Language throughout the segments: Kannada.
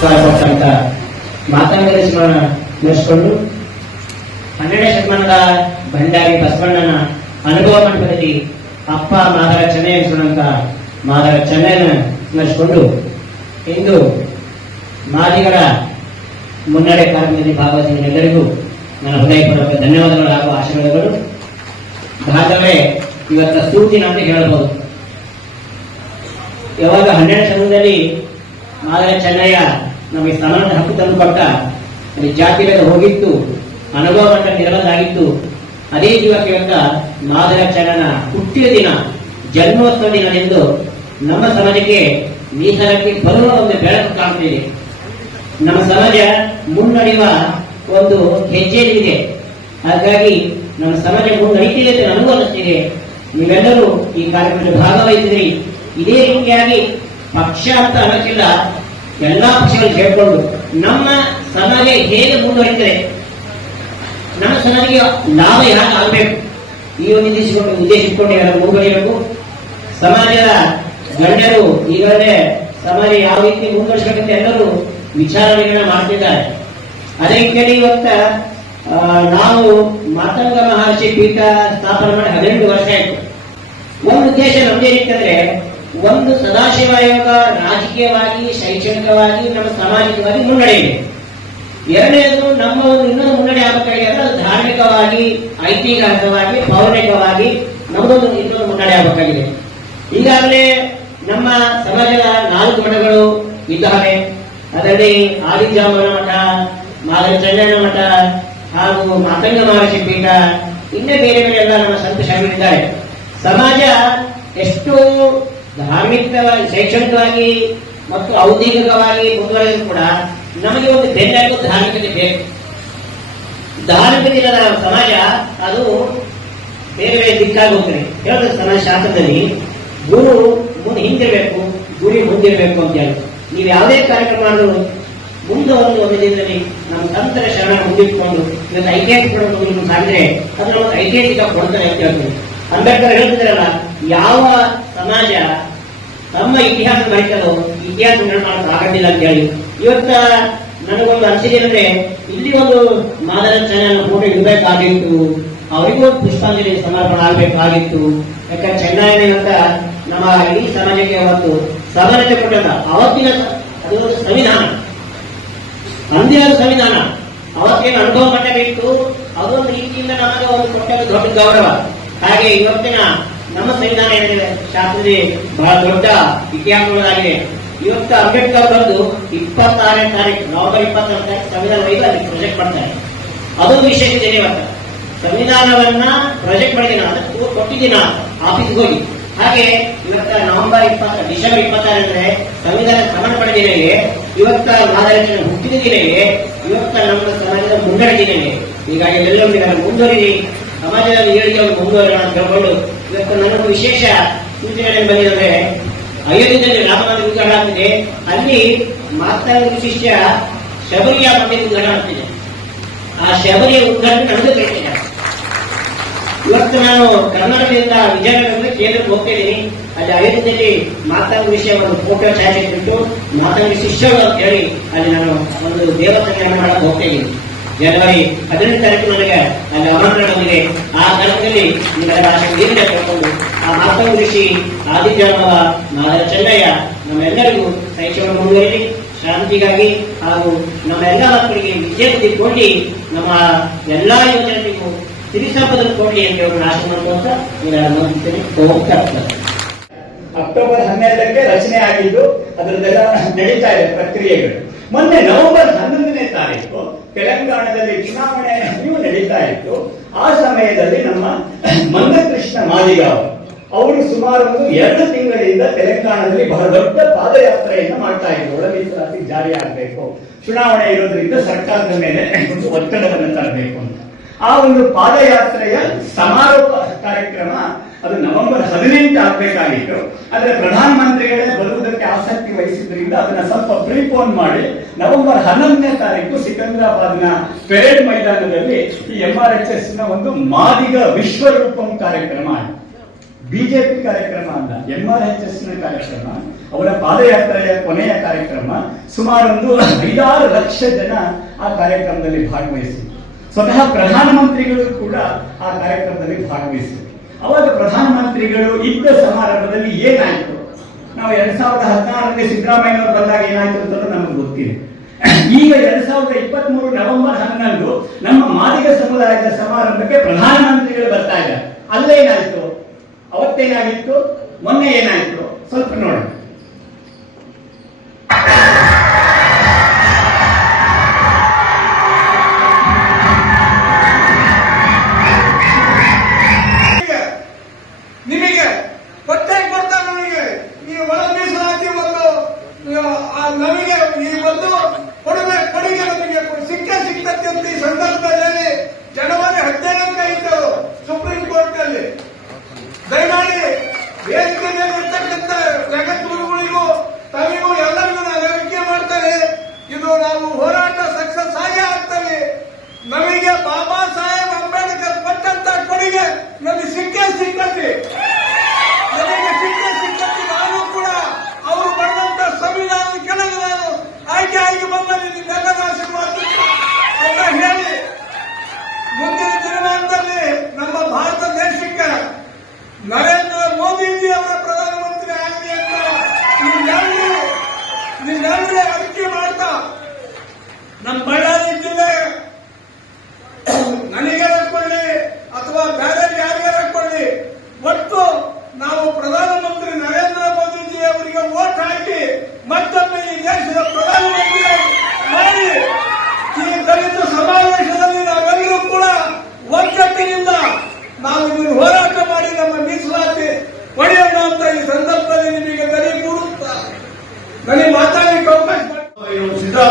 ಕೊಟ್ಟಂತ ಮಾತಂಗದ ಸ್ಮರಣ ನಡೆಸಿಕೊಂಡು ಹನ್ನೆರಡನೇ ಶತಮಾನದ ಭಂಡಾರಿ ಬಸವಣ್ಣನ ಅನುಭವ ಮಂಟಪದಲ್ಲಿ ಅಪ್ಪ ಮಾದರ ಚೆನ್ನೈ ಎನಿಸಿಕೊಂಡಂತ ಮಾದರ ಚೆನ್ನೈನ ನಡೆಸಿಕೊಂಡು ಇಂದು ಮಾದಿಗರ ಮುನ್ನಡೆ ಕಾರ್ಯಕ್ರಮದಲ್ಲಿ ಭಾಗವಹಿಸಿದ ಎಲ್ಲರಿಗೂ ನನ್ನ ಹೃದಯಪೂರ್ವಕ ಧನ್ಯವಾದಗಳು ಹಾಗೂ ಆಶೀರ್ವಾದಗಳು. ಭಾಗವೇ ಇವತ್ತ ಸೂಚಿನ ಅಂತ ಹೇಳಬಹುದು. ಯಾವಾಗ ಹನ್ನೆರಡು ಶತಮಾನದಲ್ಲಿ ಮಾದರ ಚೆನ್ನಯ್ಯ ನಮಗೆ ಸಮಾನ ಹಕ್ಕು ತಂದು ಕೊಟ್ಟ ಅಲ್ಲಿ ಜಾತಿ ಹೋಗಿತ್ತು ಅನುಭವ ನಿರ್ಬಂಧಾಗಿತ್ತು ಅದೇ ಜೀವಕ್ಕೆ ಅಂತ ಮಾದರ ಚರಣ ಹುಟ್ಟಿದ ದಿನ, ಜನ್ಮೋತ್ಸವ ದಿನದಂದು ನಮ್ಮ ಸಮಾಜಕ್ಕೆ ಮೀಸಲಕ್ಕೆ ಬರುವ ಒಂದು ಬೆಳಕು ಕಾಣುತ್ತಿದೆ ನಮ್ಮ ಸಮಾಜ ಮುನ್ನಡೆಯುವ ಒಂದು ಹೆಜ್ಜೆ ಇದೆ. ಹಾಗಾಗಿ ನಮ್ಮ ಸಮಾಜ ಮುನ್ನಡೀತಿದೆ ಅಂತ ನನಗೂ ಅನ್ನಿಸ್ತಿದೆ. ನೀವೆಲ್ಲರೂ ಈ ಕಾರ್ಯಕ್ರಮದಲ್ಲಿ ಭಾಗವಹಿಸಿದ್ರಿ. ಇದೇ ರೀತಿಯಾಗಿ ಪಕ್ಷ ಅಂತ ಅನ್ನೋಕ್ಕಿಲ್ಲ ಎಲ್ಲಾ ಪಕ್ಷಗಳು ಹೇಳ್ಕೊಂಡು, ನಮ್ಮ ಸಮಾಜ ಹೇಗೆ ಮುಂದುವರಿದರೆ ನಮ್ಮ ಸಮಾಜಕ್ಕೆ ಲಾಭ ಯಾಕೆ ಆಗಬೇಕು? ಈ ಒಂದು ಉದ್ದೇಶಿಸಿಕೊಂಡು ಉದ್ದೇಶ ಇಟ್ಕೊಂಡು ಯಾರು ಮುಂದುವರಿಯಬೇಕು ಸಮಾಜದ ಗಣ್ಯರು, ಈಗಾಗಲೇ ಸಮಾಜ ಯಾವ ರೀತಿ ಮುಂದುವರಿಸಬೇಕಂತ ಎಲ್ಲರೂ ವಿಚಾರಣೆಗಳನ್ನ ಮಾಡ್ತಿದ್ದಾರೆ. ಅದೇ ಕೇಳಿ ಇವತ್ತ ನಾವು ಮಾತಂಗ ಮಹರ್ಷಿ ಪೀಠ ಸ್ಥಾಪನೆ ಮಾಡಿ ಹದಿನೆಂಟು ವರ್ಷ ಆಯ್ತು. ಒಂದು ಉದ್ದೇಶ ನಮ್ದೇನಿತ್ತಂದ್ರೆ ಒಂದು ಸದಾಶಿವ ರಾಜಕೀಯವಾಗಿ, ಶೈಕ್ಷಣಿಕವಾಗಿ, ನಮ್ಮ ಸಾಮಾಜಿಕವಾಗಿ ಮುನ್ನಡೆಯಿದೆ ಎರಡನೇದು, ನಮ್ಮ ಒಂದು ಇನ್ನೊಂದು ಮುನ್ನಡೆ ಆಗಬೇಕಾಗಿದೆ ಅಂದ್ರೆ ಧಾರ್ಮಿಕವಾಗಿ, ಐತಿಹಾಸಿಕವಾಗಿ, ಪೌರಾಣಿಕವಾಗಿ ನಮ್ಮದೊಂದು ಇನ್ನೊಂದು ಮುನ್ನಡೆ ಆಗಬೇಕಾಗಿದೆ. ಈಗಾಗಲೇ ನಮ್ಮ ಸಮಾಜದ ನಾಲ್ಕು ಮಠಗಳು ಇದ್ದಾವೆ. ಅದರಲ್ಲಿ ಆದಿಜಾಮನ ಮಠ, ಮಾದರಿ ಚಂದ್ರನ ಮಠ ಹಾಗೂ ಮಾತಂಗ ಮಹರ್ಷಿ ಪೀಠ, ಇನ್ನೇ ಬೇರೆ ಬೇರೆ ಎಲ್ಲ ನಮ್ಮ ಸಂತ ಸಮಾಜ ಎಷ್ಟು ಧಾರ್ಮಿಕವಾಗಿ, ಶೈಕ್ಷಣಿಕವಾಗಿ ಮತ್ತು ಔದ್ಯೋಗಿಕವಾಗಿ ಮುಂದುವರೆದರೂ ಕೂಡ ನಮಗೆ ಒಂದು ಬೆನ್ನೆಲುಬು ಧಾರ್ಮಿಕತೆ ಬೇಕು. ಧಾರ್ಮಿಕತೆ ಇಲ್ಲದ ಸಮಾಜ, ಅದು ಬೇರೆ ಬೇರೆ ದಿಕ್ಕಾಗುತ್ತದೆ ಹೇಳಿದ ಸಮಾಜ ಶಾಸ್ತ್ರದಲ್ಲಿ ಗುರು ಮುಂದೆ ಹಿಂದಿರಬೇಕು, ಗುರಿ ಮುಂದಿರಬೇಕು ಅಂತ ಹೇಳಿ. ನೀವು ಯಾವುದೇ ಕಾರ್ಯಕ್ರಮ ಮಾಡಿದ್ರು ಮುಂದೆ ಒಂದು ಒಂದು ದಿನದಲ್ಲಿ ನಮ್ಮ ತಂತ್ರ ಶರಣ ಮುಂದಿಟ್ಕೊಂಡು, ಇವತ್ತು ಐತಿಹಾಸಿಕ ಮುಂದೆ ಸಾಗಿದ್ರೆ ಅದು ನಮಗೆ ಐತಿಹಾಸಿಕ ಕೊಡ್ತಾರೆ ಅಂತ ಹೇಳ್ತೀವಿ ಅಂಬೇಡ್ಕರ್ ಹೇಳ್ತಿದ್ರಲ್ಲ ಯಾವ ಸಮಾಜ ತಮ್ಮ ಇತಿಹಾಸ ಬರೀತದೋ ಇತಿಹಾಸ ನಿರ್ಮಾಣ ಆಗಂಗಿಲ್ಲ ಅಂತ ಹೇಳಿ. ಇವತ್ತ ನನಗೊಂದು ಅನಿಸಿದೆ ಅಂದ್ರೆ ಇಲ್ಲಿ ಒಂದು ಮಾದರ ಚಾನೆಲ್ ಫೋಟೋ ಇರಬೇಕಾಗಿತ್ತು ಅವರಿಗೂ ಪುಷ್ಪಾಂಜಲಿ ಸಮರ್ಪಣೆ ಆಗಬೇಕಾಗಿತ್ತು. ಯಾಕಂದ್ರೆ ಚೆನ್ನೈನ ಅಂತ ನಮ್ಮ ಇಡೀ ಸಮಾಜಕ್ಕೆ ಅವತ್ತು ಸಮಾನತೆ ಕೊಟ್ಟಂತ, ಅವತ್ತಿನ ಅದು ಸಂವಿಧಾನ. ಅಂದಿನ ಅದು ಸಂವಿಧಾನ. ಅವತ್ತೇನು ಅನುಭವ ಮಟ್ಟವಿತ್ತು ಅದೊಂದು ರೀತಿಯಿಂದ ನಮಗೆ ಒಂದು ಕೊಟ್ಟ ದೊಡ್ಡ ಗೌರವ. ಹಾಗೆ ಇವತ್ತಿನ ನಮ್ಮ ಸಂವಿಧಾನ ಏನಿದೆ? ಶಾಸ್ತ್ರದಲ್ಲಿ ಬಹಳ ದೊಡ್ಡ ಇತಿಹಾಸಗಳಾಗಿದೆ ಇವತ್ತು ಅಂಬೇಡ್ಕರ್ ಬಂದು ಇಪ್ಪತ್ತಾರನೇ ತಾರೀಕು ನವೆಂಬರ್ ಇಪ್ಪತ್ತಾರನೇ ತಾರೀಕು ಸಂವಿಧಾನ ಐದು ಅಲ್ಲಿ ಪ್ರೊಜೆಕ್ಟ್ ಮಾಡ್ತಾರೆ. ಅದೊಂದು ವಿಶೇಷ ಇದೆ ಇವತ್ತು ಸಂವಿಧಾನವನ್ನ ಪ್ರೊಜೆಕ್ಟ್ ಮಾಡಿದಿನ ಅದಕ್ಕೂ ಕೊಟ್ಟಿದ್ದೀನ ಆಫೀಸ್ಗೆ ಹೋಗಿ. ಹಾಗೆ ಇವತ್ತ ನವೆಂಬರ್ ಇಪ್ಪತ್ತ, ಡಿಸೆಂಬರ್ ಇಪ್ಪತ್ತಾರರಂದ್ರೆ ಸಂವಿಧಾನ ಸಮರ್ಪಣೆ ಪಡೆದ ದಿನವೇ ಇವತ್ತ ಮಹಾರಾಜನ ಹುಟ್ಟಿದ ದಿನವೇ ಇವತ್ತ ನಮ್ಮ ಸಮಾಜದ ಮುನ್ನಡೆ ಈಗ ಹೀಗಾಗಿ ಎಲ್ಲರೂ ಮುಂದುವರಿ ಸಮಾಜದಲ್ಲಿ ಸಮಾಜದ ಏಳಿಗೆ ಮುಂದುವರಿಯೋಣ ಅಂತ ಹೇಳ್ಕೊಂಡು ಇವತ್ತು ನನ್ನೊಂದು ವಿಶೇಷ ಸೂಚನೆ ಬಂದಿದೆ ಅಯೋಧ್ಯದಲ್ಲಿ ರಾಮನಾಥ ಉದ್ಘಾಟನೆ ಆಗ್ತಿದೆ ಅಲ್ಲಿ ಮಾತಾಡಿದ ಶಿಷ್ಯ ಶಬರಿಯ ಮಂದಿರ ಉದ್ಘಾಟನೆ ಆಗ್ತಿದೆ ಆ ಶಬರಿಯ ಉದ್ಘಾಟನೆ ನಡೆದು ಕಳಿಸಿದ್ದಾರೆ ಇವತ್ತು ನಾನು ಕರ್ನಾಟಕದಿಂದ ವಿಜಯನಗರದಿಂದ ಕೇಂದ್ರಕ್ಕೆ ಹೋಗ್ತಿದ್ದೀನಿ ಅಲ್ಲಿ ಅಯೋಧ್ಯದಲ್ಲಿ ಮಾತಾಡುವ ವಿಷಯ ಒಂದು ಫೋಟೋ ಛಾಯಾಚಿತ್ರ ಬಿಟ್ಟು ಮಾತಾಡುವ ಶಿಷ್ಯರು ಅಂತ ಹೇಳಿ ಅಲ್ಲಿ ನಾನು ಒಂದು ದೇವಸ್ಥಾನ ಮಾಡಕ್ಕೆ ಹೋಗ್ತಾ ಇದ್ದೀನಿ. ಜನವರಿ ಹದಿನೆಂಟು ತಾರೀಕು ನನಗೆ ನನ್ನ ಬಂದಿದೆ ಆ ಕಾಲದಲ್ಲಿ ಏನಿದೆ ತಿಳ್ಕೊಂಡು ಆ ಮಾತಾಡುವ ಋಷಿ ಆದಿಜಾನವ ಮಾದರ ಚೆನ್ನಯ್ಯ ನಮ್ಮೆಲ್ಲರಿಗೂ ಶೈಕ್ಷಣಿಕ ಮುಂದುವರಿಲಿ ಶಾಂತಿಗಾಗಿ ಹಾಗೂ ನಮ್ಮ ಎಲ್ಲ ಮಕ್ಕಳಿಗೆ ವಿದ್ಯಾರ್ಥಿ ಕೊಡಿ ನಮ್ಮ ಎಲ್ಲಾ ಯೋಜನೆಗೂ ಸಿರಿ ಸಂಪದನ್ನು ಕೊಡ್ಲಿ ಅಂತ ಅವರು ನಾಶ ಮಾಡುವಂತ ಇದರ ಹೋಗ್ತಾ ಇರ್ತಾರೆ ಅಕ್ಟೋಬರ್ ಹನ್ನೆರಡಕ್ಕೆ ರಚನೆ ಆಗಿದ್ದು ಅದರದೆಲ್ಲ ನಡೀತಾ ಇದೆ ಪ್ರಕ್ರಿಯೆಗಳು. ಮೊನ್ನೆ ನವೆಂಬರ್ ಹನ್ನೊಂದನೇ ತಾರೀಕು ತೆಲಂಗಾಣದಲ್ಲಿ ಚುನಾವಣೆಯು ನಡೀತಾ ಇತ್ತು. ಆ ಸಮಯದಲ್ಲಿ ನಮ್ಮ ಮಂದಕೃಷ್ಣ ಮಾದಿಗಾವ್ ಅವರು ಸುಮಾರು ಒಂದು ಎರಡು ತಿಂಗಳಿಂದ ತೆಲಂಗಾಣದಲ್ಲಿ ಬಹಳ ದೊಡ್ಡ ಪಾದಯಾತ್ರೆಯನ್ನು ಮಾಡ್ತಾ ಇದ್ರು. ಒಳ ಮೀಸಲಾತಿ ಜಾರಿ ಆಗಬೇಕು. ಚುನಾವಣೆ ಇರೋದ್ರಿಂದ ಸರ್ಕಾರದ ಮೇಲೆ ಒಂದು ಒತ್ತಡವನ್ನು ತರಬೇಕು ಅಂತ. ಆ ಒಂದು ಪಾದಯಾತ್ರೆಯ ಸಮಾರೋಪ ಕಾರ್ಯಕ್ರಮ ಅದು ನವೆಂಬರ್ ಹದಿನೆಂಟು ಆಗ್ಬೇಕಾಗಿತ್ತು. ಆದ್ರೆ ಪ್ರಧಾನಮಂತ್ರಿಗಳೇ ಬರುವುದಕ್ಕೆ ಆಸಕ್ತಿ ವಹಿಸಿದ್ರಿಂದ ಅದನ್ನ ಸ್ವಲ್ಪ ಪ್ರೀಪೋನ್ ಮಾಡಿ ನವೆಂಬರ್ ಹನ್ನೊಂದನೇ ತಾರೀಕು ಸಿಕಂದ್ರಾಬಾದ್ನ ಪೆರೇಡ್ ಮೈದಾನದಲ್ಲಿ ಈ ಎಂ ಆರ್ ಎಚ್ ಎಸ್ನ ಒಂದು ಮಾದಿಗ ವಿಶ್ವರೂಪಂ ಕಾರ್ಯಕ್ರಮ ಬಿಜೆಪಿ ಕಾರ್ಯಕ್ರಮ ಅಲ್ಲ ಎಂ ಆರ್ ಎಚ್ ಎಸ್ನ ಕಾರ್ಯಕ್ರಮ, ಅವರ ಪಾದಯಾತ್ರೆಯ ಕೊನೆಯ ಕಾರ್ಯಕ್ರಮ, ಸುಮಾರು ಒಂದು ಐದಾರು ಲಕ್ಷ ಜನ ಆ ಕಾರ್ಯಕ್ರಮದಲ್ಲಿ ಭಾಗವಹಿಸಿದ್ರು. ಸ್ವತಃ ಪ್ರಧಾನಮಂತ್ರಿಗಳು ಕೂಡ ಆ ಕಾರ್ಯಕ್ರಮದಲ್ಲಿ ಭಾಗವಹಿಸಿದ್ರು. ಅವಾಗ ಪ್ರಧಾನಮಂತ್ರಿಗಳು ಇದ್ದ ಸಮಾರಂಭದಲ್ಲಿ ಏನಾಯಿತು? ನಾವು ಎರಡ್ ಸಾವಿರದ ಹದಿನಾರರಲ್ಲಿ ಸಿದ್ದರಾಮಯ್ಯನವರು ಬಂದಾಗ ಏನಾಯ್ತು ಅಂತ ನಮಗೆ ಗೊತ್ತಿದೆ ಈಗ ಎರಡ್ ಸಾವಿರದ ಇಪ್ಪತ್ತ್ ಮೂರು ನವೆಂಬರ್ ಹನ್ನೊಂದು ನಮ್ಮ ಮಾದಿಗ ಸಮುದಾಯದ ಸಮಾರಂಭಕ್ಕೆ ಪ್ರಧಾನಮಂತ್ರಿಗಳು ಬರ್ತಾ ಇದ್ದಾರೆ. ಅಲ್ಲೇನಾಯ್ತು? ಅವತ್ತೇನಾಗಿತ್ತು? ಮೊನ್ನೆ ಏನಾಯ್ತು? ಸ್ವಲ್ಪ ನೋಡೋಣ.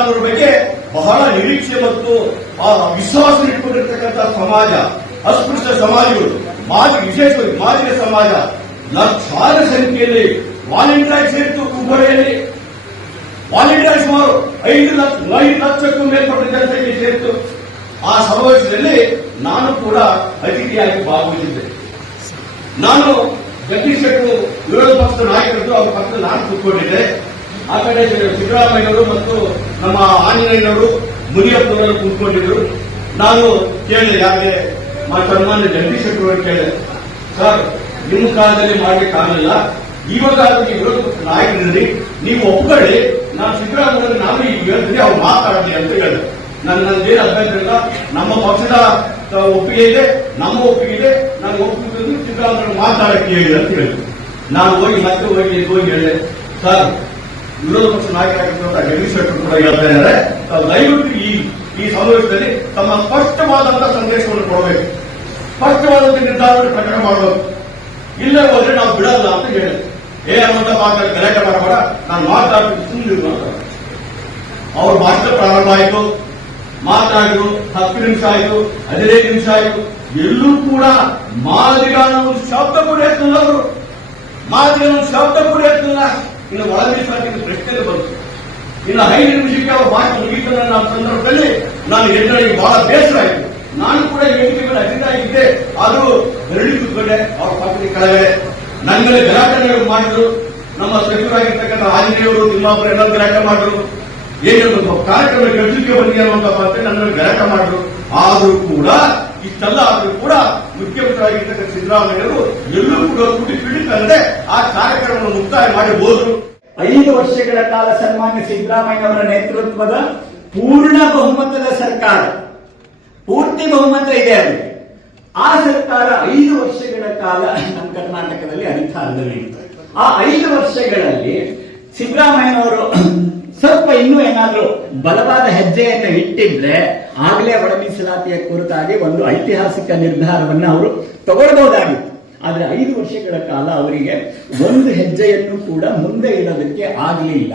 ಸಿದ್ದರಾಮಯ್ಯರ ಬಗ್ಗೆ ಬಹಳ ನಿರೀಕ್ಷೆ ಮತ್ತು ಆ ವಿಶ್ವಾಸ ಇಟ್ಕೊಂಡಿರ್ತಕ್ಕಂಥ ಸಮಾಜ, ಅಸ್ಪೃಶ್ಯ ಸಮಾಜಗಳು, ಮಾಜಿ, ವಿಶೇಷವಾಗಿ ಮಾದಿಗ ಸಮಾಜ ಲಕ್ಷಾರ ಸಂಖ್ಯೆಯಲ್ಲಿ ವಾಲಂಟಿಯರ್ ಸೇರಿತು ಹುಬ್ಬಳ್ಳಿಯಲ್ಲಿ ವಾಲಂಟಿಯರ್ ಸುಮಾರು ಐದು ಲಕ್ಷ, ಐದು ಲಕ್ಷಕ್ಕೂ ಮೇಲ್ಪಟ್ಟ ಜನಸಂಖ್ಯೆ ಸೇರಿತು ಆ ಸಮಾವೇಶದಲ್ಲಿ ನಾನು ಕೂಡ ಅತಿಥಿಯಾಗಿ ಭಾಗವಹಿಸಿದ್ದೆ. ನಾನು ಜಗದೀಶ್ ಶೆಟ್ಟರು ವಿರೋಧ ಪಕ್ಷದ ನಾಯಕರದ್ದು ಅವ್ರ ಪಕ್ಕದಲ್ಲಿ ನಾನು ಕೂತ್ಕೊಂಡಿದ್ದೆ. ಆ ಕಡೆ ಸಿದ್ದರಾಮಯ್ಯನವರು ಮತ್ತು ನಮ್ಮ ಆಂಜನೇಯನವರು ಮುನಿಯಪ್ಪನವರು ಕೂತ್ಕೊಂಡಿದ್ರು ನಾನು ಕೇಳಿದೆ, ಯಾಕೆ? ಸನ್ಮಾನ್ಯ ಜಗದೀಶ್ ಶೆಟ್ಟರು ಅವರು ಕೇಳಿದೆ. ಸರ್, ನಿಮ್ಮ ಕಾಲದಲ್ಲಿ ಮಾಡ್ಲಿಕ್ಕೆ ಆಗಲಿಲ್ಲ ಇವಾಗ ವಿರೋಧ ಪಕ್ಷದ ನಾಯಕರಲ್ಲಿ ನೀವು ಒಪ್ಕೊಳ್ಳಿ. ನಾನು ಸಿದ್ದರಾಮಯ್ಯ ನಾನು ಈಗ ಹೇಳ್ತೀನಿ ಅವ್ರು ಮಾತಾಡಲಿ ಅಂತ ಹೇಳಿದೆ ನನ್ನ ನನ್ನೇನು ಅಭ್ಯಂತರ ಇಲ್ಲ ನಮ್ಮ ಪಕ್ಷದ ಒಪ್ಪಿಗೆ ಇದೆ, ನಮ್ಮ ಒಪ್ಪಿಗೆ ಇದೆ ನಾನು ಒಪ್ಪಿಗೆ ಸಿದ್ದರಾಮಯ್ಯ ಮಾತಾಡಕ್ಕೆ ಹೇಳಿದೆ ಅಂತ ಹೇಳಿದ್ರು. ನಾನು ಹೋಗಿ ಮತ್ತೆ ಹೋಗಿ ಹೋಗಿ ಹೇಳಿದೆ. ಸರ್ ವಿರೋಧ ಪಕ್ಷ ನಾಯಕರಾಗಿರ್ತಕ್ಕಂಥ ಜಗದೀಶ್ ಶೆಟ್ಟರ್ ಕೂಡ ಹೇಳ್ತಾ ಇದ್ದಾರೆ. ದಯವಿಟ್ಟು ಈ ಈ ಸಮಾವೇಶದಲ್ಲಿ ತಮ್ಮ ಸ್ಪಷ್ಟವಾದಂತಹ ಸಂದೇಶವನ್ನು ಕೊಡಬೇಕು. ಸ್ಪಷ್ಟವಾದಂತಹ ನಿರ್ಧಾರವನ್ನು ಪ್ರಕಟ ಮಾಡಬೇಕು ಇಲ್ಲ ಹೋದ್ರೆ ನಾವು ಬಿಡಲ್ಲ ಅಂತ ಹೇಳಿದೆ ಏ ಅನ್ನೋಂತ ಮಾತಾಡಿ ಗಲಾಟೆ ಮಾಡಬೇಡ ನಾನು ಮಾತಾಡ್ತೀನಿ ಸುಮ್ಮನೆ ಅವ್ರ ಭಾಷಣ ಪ್ರಾರಂಭ ಆಯಿತು. ಮಾತಾಡಿದ್ರು, ಹತ್ತು ನಿಮಿಷ ಆಯಿತು, ಹದಿನೈದು ನಿಮಿಷ ಆಯಿತು. ಎಲ್ಲೂ ಕೂಡ ಮಾದಿಗಾನ ಶಬ್ದ ಕೂಡ ಎತ್ತಲ್ಲ ಅವರು. ಮಾದಿಗಾನ ಶಬ್ದ ಕೂಡ ಎತ್ತಲ್ಲ ಇನ್ನು ಒಳ ಸಾಕಿನ ಪ್ರಶ್ನೆಯಲ್ಲಿ ಬಂತು. ಇನ್ನು ಐದು ನಿಮಿಷಕ್ಕೆ ಅವರು ಮಾತು ಮುಗಿತು ನನ್ನ ಸಂದರ್ಭದಲ್ಲಿ ನಾನು ಹೆಣ್ಣಿಗೆ ಬಹಳ ಬೇಸರ ಆಯಿತು. ನಾನು ಕೂಡ ವೇದಿಕೆ ಮೇಲೆ ಇದ್ದೆ. ಅದು ಎರಡಿ ಕೂತ್ಕೊಂಡೆ. ಅವರ ಪಕ್ಕದ ಕೆಳಗೆ ನನ್ನ ಮೇಲೆ ಮಾಡಿದ್ರು. ನಮ್ಮ ಸಚಿವರಾಗಿರ್ತಕ್ಕಂಥ ಆಂಜನೇಯವರು ಅವರು ಎಲ್ಲ ಗಲಾಟೆ ಮಾಡಿದ್ರು. ಏನೊಂದು ಕಾರ್ಯಕ್ರಮ ಕೆಡಲಿಕ್ಕೆ ಬನ್ನಿ ಅನ್ನುವಂತ ಮಾತ್ರ ನನ್ನ ಗಲಾಟೆ ಮಾಡಿದ್ರು. ಆದರೂ ಕೂಡ ಇಷ್ಟೆಲ್ಲ ಆದರೂ ಕೂಡ ಮುಖ್ಯಮಂತ್ರಿಯಾಗಿರ್ತಕ್ಕ ಸಿದ್ದರಾಮಯ್ಯರು ಎಲ್ಲೂ ಕೂಡ ಕೂಡಿ ಪಿಡಿತಲ್ಲದೆ ಆ ಕಾರ್ಯಕ್ರಮವನ್ನು ಮುಕ್ತಾಯ ಮಾಡಿ ಹೋದ್ರು. ಐದು ವರ್ಷಗಳ ಕಾಲ ಸನ್ಮಾನ್ಯ ಸಿದ್ದರಾಮಯ್ಯನವರ ನೇತೃತ್ವದ ಪೂರ್ಣ ಬಹುಮತದ ಸರ್ಕಾರ. ಪೂರ್ತಿ ಬಹುಮತ ಇದೆ ಅದು ಆ ಸರ್ಕಾರ ಐದು ವರ್ಷಗಳ ಕಾಲ ನಮ್ಮ ಕರ್ನಾಟಕದಲ್ಲಿ ಅಧಿಕಾರದಲ್ಲಿ ಆ ಐದು ವರ್ಷಗಳಲ್ಲಿ ಸಿದ್ದರಾಮಯ್ಯನವರು ಸ್ವಲ್ಪ ಇನ್ನೂ ಏನಾದ್ರೂ ಬಲವಾದ ಹೆಜ್ಜೆಯನ್ನು ಇಟ್ಟಿದ್ರೆ ಆಗಲೇ ಒಳ ಮೀಸಲಾತಿಯ ಕುರಿತಾಗಿ ಒಂದು ಐತಿಹಾಸಿಕ ನಿರ್ಧಾರವನ್ನು ಅವರು ತಗೊಳ್ಬಹುದಾಗಿತ್ತು. ಆದ್ರೆ ಐದು ವರ್ಷಗಳ ಕಾಲ ಅವರಿಗೆ ಒಂದು ಹೆಜ್ಜೆಯನ್ನು ಕೂಡ ಮುಂದೆ ಇಡೋದಕ್ಕೆ ಆಗಲಿಲ್ಲ.